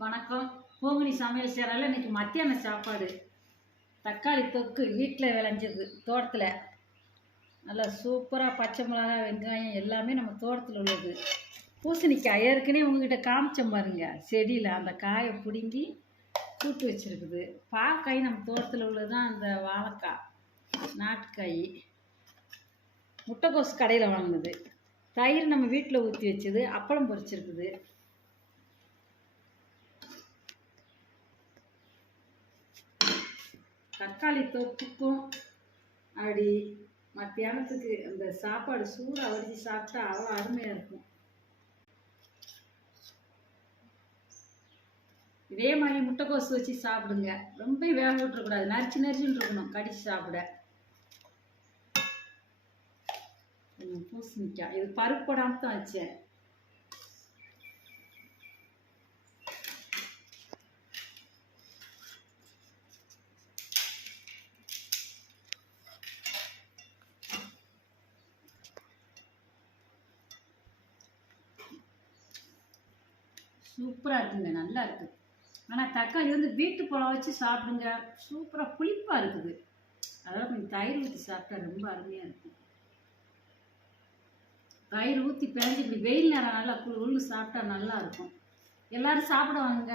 வணக்கம். பூங்குனி சமையல் சேனலில் இன்றைக்கி மத்தியான சாப்பாடு தக்காளி தொக்கு வீட்டில் விளைஞ்சது. தோட்டத்தில் நல்லா சூப்பராக பச்சை மிளகாய் வெங்காயம் எல்லாமே நம்ம தோட்டத்தில் உள்ளது. பூசணிக்காய் ஏற்கனவே உங்ககிட்ட காமிச்சோம் பாருங்க, செடியில் அந்த காயை பிடுங்கி கூட்டு வச்சுருக்குது. பாக்காய் நம்ம தோட்டத்தில் உள்ளது தான். அந்த வாழைக்காய் நாட்டுக்காய், முட்டைக்கோசு கடையில் வாங்கினது, தயிர் நம்ம வீட்டில் ஊற்றி வச்சது, அப்பளம் பொரிச்சிருக்குது. தக்காளி தொக்குக்கும் அப்படி மத்தியானத்துக்கு அந்த சாப்பாடு சூடாக வடித்து சாப்பிட்டா அவ்வளோ அருமையாக இருக்கும். இதே மாதிரி முட்டைக்கோசு வச்சு சாப்பிடுங்க. ரொம்ப வேக விட்டுறக்கூடாது, நரிச்சு நரிச்சுன்னு இருக்கணும் கடிச்சு சாப்பிட. பூசணிக்காய் இது பருப்பு போடாமல் தான் வச்சேன். சூப்பராக இருக்குங்க, நல்லா இருக்குது. ஆனால் தக்காளி வீட்டு பழம் வச்சு சாப்பிடுங்க, சூப்பராக புளிப்பாக இருக்குது. அதெல்லாம் கொஞ்சம் தயிர் ஊற்றி சாப்பிட்டா ரொம்ப அருமையாக இருக்கும். தயிர் ஊற்றி பிணைஞ்சு இப்படி வெயில் நேரம் நல்லா குளிர்னு சாப்பிட்டா நல்லா இருக்கும். எல்லோரும் சாப்பிடுவாங்க.